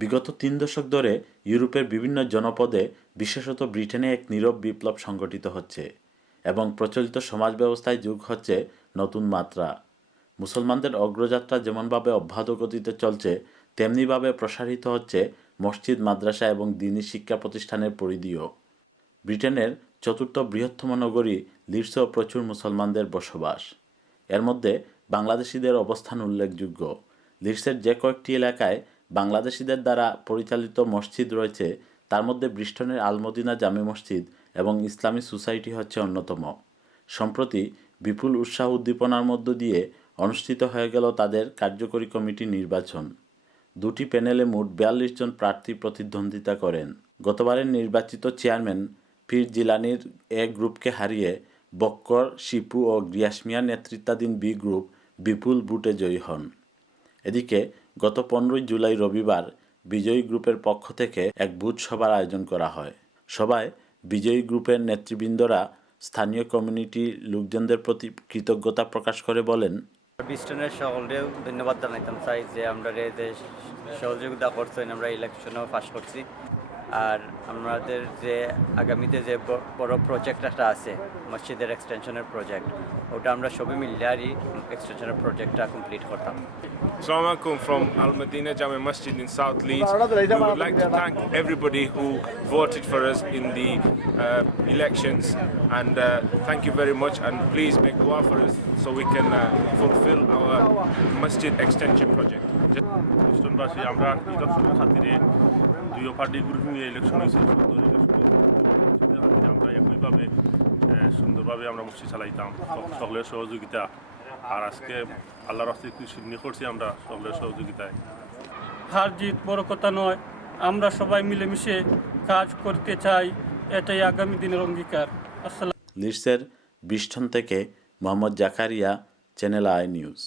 বিগত ৩ দশক ধরে ইউরোপের বিভিন্ন জনপদে বিশেষত ব্রিটেনে এক নীরব বিপ্লব সংঘটিত হচ্ছে এবং প্রচলিত সমাজ ব্যবস্থায় যোগ হচ্ছে নতুন মাত্রা। মুসলমানদের অগ্রযাত্রা যেমনভাবে অব্যাহত গতিতে চলছে, তেমনিভাবে প্রসারিত হচ্ছে মসজিদ, মাদ্রাসা এবং দ্বীনি শিক্ষা প্রতিষ্ঠানের পরিধিও। ব্রিটেনের চতুর্থ বৃহত্তম নগরী লিডসেও প্রচুর মুসলমানদের বসবাস। এর মধ্যে বাংলাদেশিদের অবস্থান উল্লেখযোগ্য। লিডসের যে কয়েকটি এলাকায় বাংলাদেশিদের দ্বারা পরিচালিত মসজিদ রয়েছে, তার মধ্যে ব্রিস্টনের আল-মদিনা জামে মসজিদ এবং ইসলামী সোসাইটি হচ্ছে অন্যতম। সম্প্রতি বিপুল উৎসাহ উদ্দীপনার মধ্য দিয়ে অনুষ্ঠিত হয়ে গেল তাদের কার্যকরী কমিটি নির্বাচন। দুটি প্যানেলে মোট ৪২ জন প্রার্থী প্রতিদ্বন্দ্বিতা করেন। গতবারের নির্বাচিত চেয়ারম্যান পীর জিলানীর এ গ্রুপকে হারিয়ে বক্কর, শিপু ও গ্রিয়াস মিয়ার নেতৃত্বাধীন বি গ্রুপ বিপুল ভোটে জয়ী হন। এদিকে গত ১৫ জুলাই রবিবার বিজয়ী গ্রুপের পক্ষ থেকে এক ভোট সভার আয়োজন করা হয়। সভায় বিজয়ী গ্রুপের নেতৃবৃন্দরা স্থানীয় কমিউনিটির লোকজনদের প্রতি কৃতজ্ঞতা প্রকাশ করে বলেন, ব্রিস্টনের সকলকেও ধন্যবাদ জানাইতাম চাই যে আমরা যে সহযোগিতা করছেন, আমরা ইলেকশনেও পাস করছি। আর আমাদের যে আগামীতে যে বড় প্রজেক্ট একটা আছে, মসজিদের এক্সটেনশনের প্রজেক্ট, ওটা আমরা সবাই মিলে আর এক্সটেনশনের প্রজেক্টটা কমপ্লিট করতাম। Assalamu alaikum from Al-Madina Jame Masjid in South Leeds. We would like to thank everybody who voted for us in the elections, and thank you very much, and please make dua for us so we can fulfill our masjid extension project. খ্রিস্টানবাসী আমরা ইলেকশনের খাতিরে দুই party group নিয়ে election হয়েছে, আমরা একইভাবে সুন্দরভাবে আমরা মসজিদ চালাইতাম, সকলের সহযোগিতা। আর আজকে আল্লাহর রাস্তায় খুশি করছি আমরা সকলের সহযোগিতায়। হার জিত বড় কথা নয়, আমরা সবাই মিলেমিশে কাজ করতে চাই, এটাই আগামী দিনের অঙ্গীকার। লিডসের ব্রিস্টন থেকে Mohammad Zakaria, channel I news.